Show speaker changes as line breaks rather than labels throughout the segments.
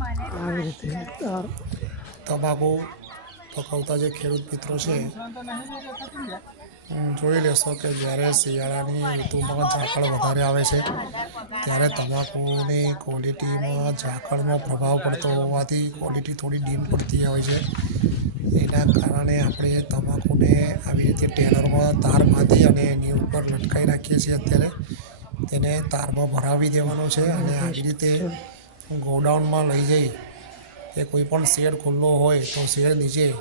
આવી રીતે તાર
તમાકુ પકવતા જે ખેડૂત મિત્રો છે જોઈ લેશો કે જ્યારે શિયાળાની ઋતુમાં ઝાકળ વધારે આવે છે ત્યારે તમાકુની ક્વોલિટીમાં ઝાકળનો પ્રભાવ પડતો હોવાથી ક્વોલિટી થોડી ડીમ પડતી હોય છે. એના કારણે આપણે તમાકુને આવી રીતે ટેલરમાં તાર બાંધી અને એની ઉપર લટકાવી રાખીએ છીએ અત્યારે. તેને તારમાં ભરાવી દેવાનો છે અને આવી રીતે ગોડાઉનમાં લઈ જઈ કે કોઈ પણ શેડ ખુલ્લો હોય તો શેડ નીચે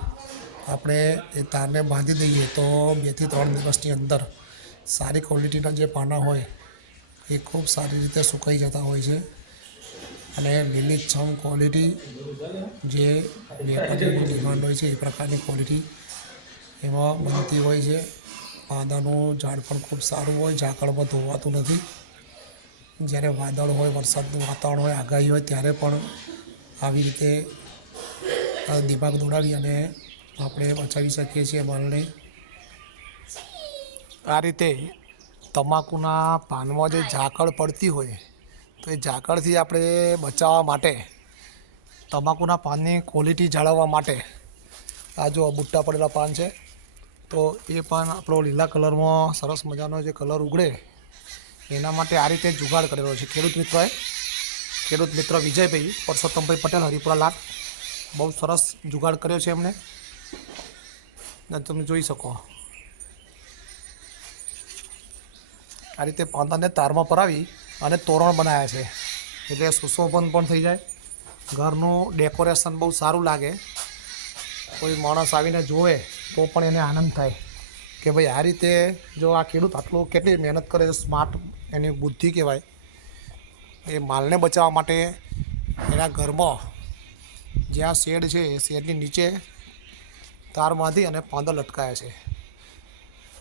આપણે એ તારને બાંધી દઈએ તો બેથી ત્રણ દિવસની અંદર સારી ક્વોલિટીના જે પાના હોય, એ ખૂબ સારી રીતે સુકાઈ જતા હોય છે. અને લીલીછમ ક્વોલિટી જે વેપારીની ડિમાન્ડ હોય છે, એ પ્રકારની ક્વોલિટી એમાં બનતી હોય છે. પાંદાનું ઝાડ પણ ખૂબ સારું હોય ઝાકળમાં ધોવાતું નથી. જ્યારે વાદળ હોય, વરસાદનું વાતાવરણ હોય, આગાહી હોય, ત્યારે પણ આવી રીતે દિમાગ દોડાવી અને આપણે બચાવી શકીએ છીએ માલને. આ રીતે તમાકુના પાનમાં જે ઝાકળ પડતી હોય, તો એ ઝાકળથી આપણે બચાવવા માટે, તમાકુના પાનની ક્વોલિટી જાળવવા માટે, આ જો બુટ્ટા પડેલા પાન છે, તો એ પાન આપણો લીલા કલરમાં સરસ મજાનો જે કલર ઉગડે એના માટે આ રીતે જુગાડ કરેલો છે. ખેડૂત મિત્રોએ, ખેડૂત મિત્ર વિજયભાઈ પરસોત્તમભાઈ પટેલ, હરિપુરા લાટ બહુ સરસ જુગાડ કર્યો છે એમણે. તમે જોઈ શકો. આ રીતે પાંદાને તારમાં પરાવી અને તોરણ બનાવ્યા છે. એટલે સુશોભન પણ થઈ જાય. ઘરનું ડેકોરેશન બહુ સારું લાગે. કોઈ માણસ આવીને જોવે તો પણ એને આનંદ થાય. કે ભાઈ આ રીતે જો આ ખેડૂત આટલું કેટલી મહેનત કરે સ્માર્ટ એની બુદ્ધિ કહેવાય. એ માલને બચાવવા માટે એના ઘરમાં જ્યાં શેડ છે, એ શેડની નીચે તાર બાંધી અને પાંદા લટકાયા છે.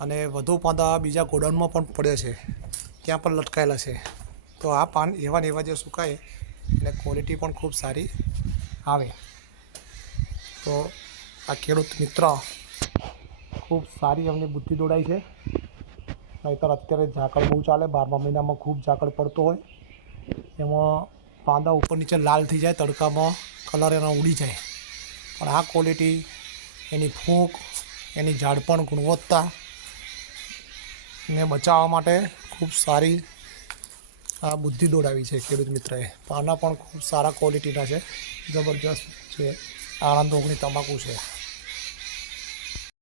અને વધુ પાંદા બીજા ગોડાઉનમાં પણ પડે છે. ત્યાં પણ લટકાયેલા છે. તો આ પાન એવા ને એવા જે સુકાય એટલે ક્વોલિટી પણ ખૂબ સારી આવે. તો આ ખેડૂત મિત્ર ખૂબ સારી એમની બુદ્ધિ દોડાઈ છે. નહીંતર અત્યારે ઝાકળ બહુ ચાલે, બારમા મહિનામાં ખૂબ ઝાકળ પડતો હોય. એમાં પાંદા ઉપર નીચે લાલ થઈ જાય, તડકામાં કલર એનો ઉડી જાય. પણ આ ક્વોલિટી એની ફૂંક, એની ઝાડપણ ગુણવત્તા ને બચાવવા માટે ખૂબ સારી આ બુદ્ધિ દોડાવી છે ખેડૂત મિત્રએ. પાના પણ ખૂબ સારા ક્વોલિટીના છે. જબરજસ્ત છે. આણંદ ઓગણી તમાકુ છે.